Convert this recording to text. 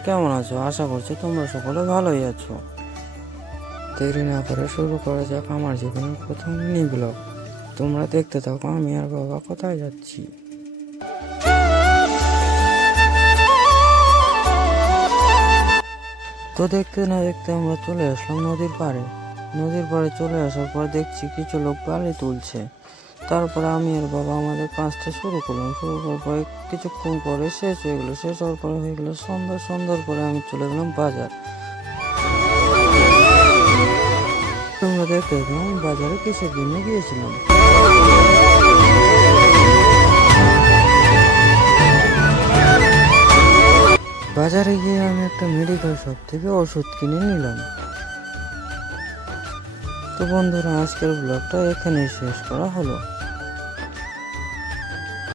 সবাই কেমন আছো? আশা করছি তোমরা সকলে ভালোই আছো। দেরি না করে শুরু করা যাক আমার জীবনের প্রথম মিনি ব্লগ। তোমরা দেখতে থাকো আমি আর বাবা কোথায় যাচ্ছি। তো দেখতে না দেখতে আমরা চলে আসলাম নদীর পাড়ে। নদীর পাড়ে চলে আসার পর দেখছি কিছু লোক বালি তুলছে। তারপরে আমি আর বাবা আমাদের কাজটা শুরু করলাম। শুরু করার পরে কিছুক্ষণ পরে শেষ হয়ে গেলো। শেষ হওয়ার পরে হয়ে গেলো সন্ধ্যা। সন্ধ্যার পরে আমি চলে গেলাম বাজার। তোমরা দেখতে থাকো আমি বাজারে কিসের জন্য গিয়েছিলাম। বাজারে গিয়ে আমি একটা মেডিকেল শপ থেকে ওষুধ কিনে নিলাম। তো বন্ধুরা, আজকের ব্লগটা এখানেই শেষ করা হলো।